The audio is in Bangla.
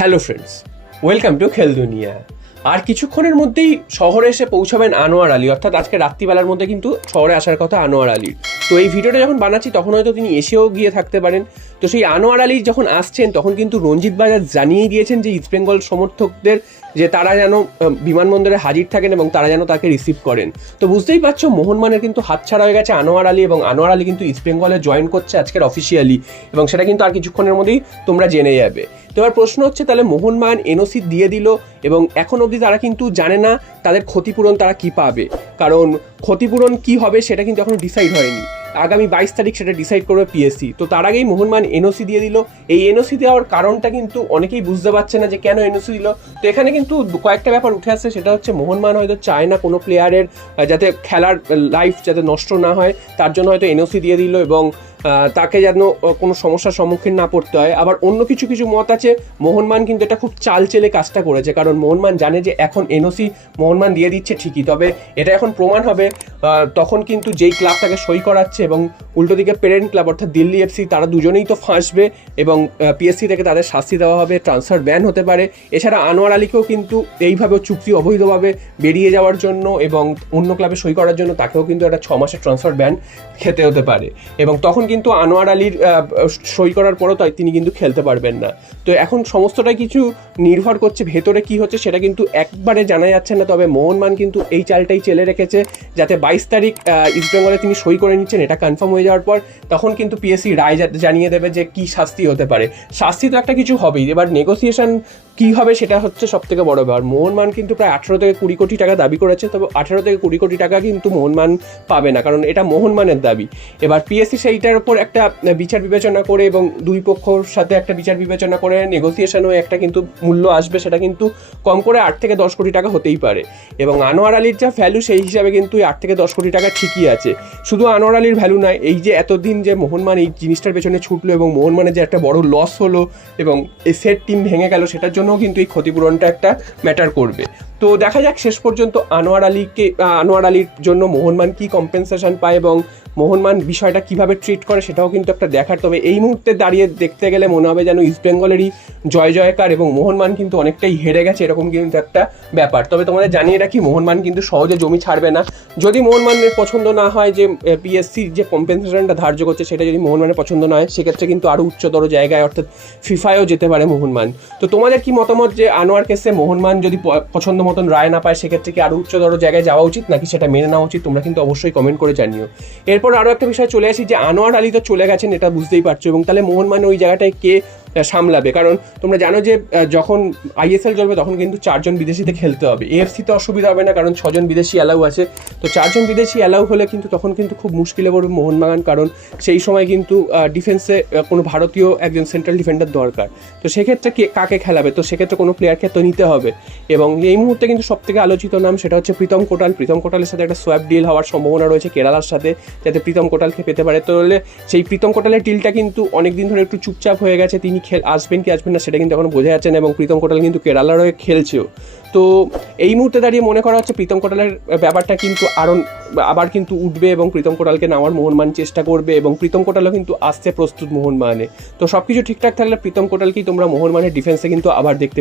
হ্যালো ফ্রেন্ডস, ওয়েলকাম টু খেল দুনিয়া। আর কিছুক্ষণের মধ্যেই শহরে এসে পৌঁছাবেন আনোয়ার আলী, অর্থাৎ আজকে রাত্রিবেলার মধ্যে কিন্তু শহরে আসার কথা আনোয়ার আলীর। তো এই ভিডিওটা যখন বানাচ্ছি তখন হয়তো তিনি এসেও গিয়ে থাকতে পারেন। তো সেই আনোয়ার আলী যখন আসছেন তখন কিন্তু রঞ্জিত বাজার জানিয়েই দিয়েছেন যে ইস্টবেঙ্গল সমর্থকদের যে তারা যেন বিমানবন্দরে হাজির থাকেন এবং তারা যেন তাকে রিসিভ করেন। তো বুঝতেই পারছো মোহনবাগানের কিন্তু হাতছাড়া হয়ে গেছে আনোয়ার আলী, এবং আনোয়ার আলী কিন্তু ইস্টবেঙ্গলে জয়েন করছে আজকের অফিসিয়ালি, এবং সেটা কিন্তু আর কিছুক্ষণের মধ্যেই তোমরা জেনে যাবে। তো এবার প্রশ্ন হচ্ছে, তাহলে মোহনবাগান এনওসি দিয়ে দিল এবং এখন অবধি তারা কিন্তু জানে না তাদের ক্ষতিপূরণ তারা কি পাবে, কারণ ক্ষতিপূরণ কি হবে সেটা কিন্তু এখনো ডিসাইড হয়নি। আগামী 22 তারিখ সেটা ডিসাইড করবে পিএসসি। তো তার আগেই মোহনবাগান এনওসি দিয়ে দিল। এই এনওসি দেওয়ার কারণটা কিন্তু অনেকেই বুঝতে পারছে না যে কেন এনওসি দিল। তো এখানে কিন্তু কয়েকটা ব্যাপার উঠে আসছে, সেটা হচ্ছে মোহনবাগান হয়তো চায় না কোনো প্লেয়ারের যাতে খেলার লাইফ যাতে নষ্ট না হয়, তার জন্য হয়তো এনওসি দিয়ে দিল এবং তাকে যেন কোনো সমস্যার সম্মুখীন না পড়তে হয়। আবার অন্য কিছু মত আছে, মোহনবাগান কিন্তু এটা খুব চালচেলে কাজটা করেছে, কারণ মোহনবাগান জানে যে এখন এনওসি মোহনবাগান দিয়ে দিচ্ছে ঠিকই, তবে এটা এখন প্রমাণ হবে তখন কিন্তু যেই ক্লাব তাকে সই করাচ্ছে এবং উল্টো দিকে পেরেন্ট ক্লাব অর্থাৎ দিল্লি এফসি, তারা দুজনেই তো ফাঁসবে এবং পিএসসি থেকে তাদের শাস্তি দেওয়া হবে, ট্রান্সফার ব্যান হতে পারে। এছাড়া আনোয়ার আলীকেও কিন্তু এইভাবে চুক্তি অবৈধভাবে বেরিয়ে যাওয়ার জন্য এবং অন্য ক্লাবে সই করার জন্য তাকেও কিন্তু একটা 6 মাসের ট্রান্সফার ব্যান খেতে হতে পারে, এবং তখন কিন্তু আনোয়ার আলীর সই করার পরও তাই তিনি কিন্তু খেলতে পারবেন না। তো এখন সমস্তটাই কিছু নির্ভর করছে ভেতরে কি হচ্ছে সেটা কিন্তু একবারে জানা যাচ্ছে না। তবে মোহনবাগান কিন্তু এই চালটাই চেলে রেখেছে যাতে 22 তারিখ ইস্টবেঙ্গলে তিনি সই করে নিচ্ছেন, এটা কনফার্ম হয়ে যাওয়ার পর তখন কিন্তু পিএসসি রায় জানিয়ে দেবে যে কি শাস্তি হতে পারে। শাস্তি তো একটা কিছু হবেই, এবার নেগোসিয়েশন কী হবে সেটা হচ্ছে সব থেকে বড় ব্যাপার। মোহনবাগান কিন্তু প্রায় 18 থেকে 20 কোটি টাকা দাবি করেছে, তবে 18 থেকে 20 কোটি টাকা কিন্তু মোহনবাগান পাবে না, কারণ এটা মোহনবাগানের দাবি। এবার পিএসসি সেইটার উপর একটা বিচার বিবেচনা করে এবং দুই পক্ষর সাথে একটা বিচার বিবেচনা করে নেগোসিয়েশনও একটা কিন্তু মূল্য আসবে, সেটা কিন্তু কম করে 8 থেকে 10 কোটি টাকা হতেই পারে। এবং আনোয়ার আলীর যা ভ্যালু সেই হিসাবে কিন্তু 8 থেকে 10 কোটি টাকা ঠিকই আছে। শুধু আনোয়ার আলীর ভ্যালু নয়, এই যে এতদিন যে মোহনবাগান এই জিনিসটার পেছনে ছুটলো এবং মোহনবাগানের যে একটা বড় লস হলো এবং এই সেট টিম ভেঙে গেল, সেটার জন্য কিন্তু এই ক্ষতিপূরণটা একটা ম্যাটার করবে। তো দেখা যাক শেষ পর্যন্ত আনোয়ার আলীর জন্য মোহনবাগান কী কম্পেনসেশন পায় এবং মোহনবাগান বিষয়টা কিভাবে ট্রিট করে সেটাও কিন্তু একটা দেখার। তবে এই মুহূর্তে দাঁড়িয়ে দেখতে গেলে মনে হবে যেন ইস্টবেঙ্গলেরই জয় জয়কার এবং মোহনবাগান কিন্তু অনেকটাই হেরে গেছে, এরকম কিন্তু একটা ব্যাপার। তবে তোমাদের জানিয়ে রাখি, মোহনবাগান কিন্তু সহজে জমি ছাড়বে না। যদি মোহনবাগানের পছন্দ না হয় যে পিএসসি যে কম্পেনসেশনটা ধার্য করছে সেটা যদি মোহনবাগানের পছন্দ না হয়, সেক্ষেত্রে কিন্তু আরও উচ্চতর জায়গায় অর্থাৎ ফিফায়ও যেতে পারে মোহনবাগান। তো তোমাদের কি মতামত যে আনোয়ার কেসে মোহনবাগান যদি পছন্দ মতন রায় না পায় সেক্ষেত্রে কি আরও উচ্চতর জায়গায় যাওয়া উচিত নাকি সেটা মেনে নেওয়া উচিত? তোমরা কিন্তু অবশ্যই কমেন্ট করে জানিও। এরপর আরও একটা বিষয় চলে আসি যে আনোয়ার আলী তো চলে গেছেন, এটা বুঝতেই পারছো, এবং তাহলে মোহনবাগান ওই জায়গাটায় কে সামলাবে? কারণ তোমরা জানো যে যখন আইএসএল চলবে তখন কিন্তু 4 জন বিদেশিতে খেলতে হবে। এএফসিতে অসুবিধা হবে না কারণ 6 জন বিদেশি অ্যালাউ আছে। তো 4 জন বিদেশি অ্যালাউ হলে কিন্তু তখন কিন্তু খুব মুশকিলে পড়বে মোহনবাগান, কারণ সেই সময় কিন্তু ডিফেন্সে কোনো ভারতীয় একজন সেন্ট্রাল ডিফেন্ডার দরকার। তো সেক্ষেত্রে কাকে খেলাবে? তো সেক্ষেত্রে কোনো প্লেয়ারকে তো নিতে হবে, এবং এই মুহূর্তে কিন্তু সবথেকে আলোচিত নাম সেটা হচ্ছে প্রীতম কোটাল। প্রীতম কোটালের সাথে একটা সোয়াপ ডিল হওয়ার সম্ভাবনা রয়েছে কেরালার সাথে, যাতে প্রীতম কোটালকে পেতে পারে। তাহলে সেই প্রীতম কোটালের ডিলটা কিন্তু অনেকদিন ধরে একটু চুপচাপ হয়ে গেছে, তিনি আসবেন কি আসবেন না সেটা কিন্তু এখন বোঝা যাচ্ছে না, এবং প্রীতম কোটাল কিন্তু কেরালার হয়ে খেলছেও। তো এই মুহূর্তে দাঁড়িয়ে মনে করা হচ্ছে প্রীতম কোটালের ব্যাপারটা কিন্তু আবার কিন্তু উঠবে এবং প্রীতম কোটালকে নেওয়ার মোহনবাগান চেষ্টা করবে, এবং প্রীতম কোটালও কিন্তু আসতে প্রস্তুত মোহনবাগানে। তো সব কিছু ঠিকঠাক থাকলে প্রীতম কোটালকেই তোমরা মোহনবাগানের ডিফেন্সে কিন্তু আবার দেখতে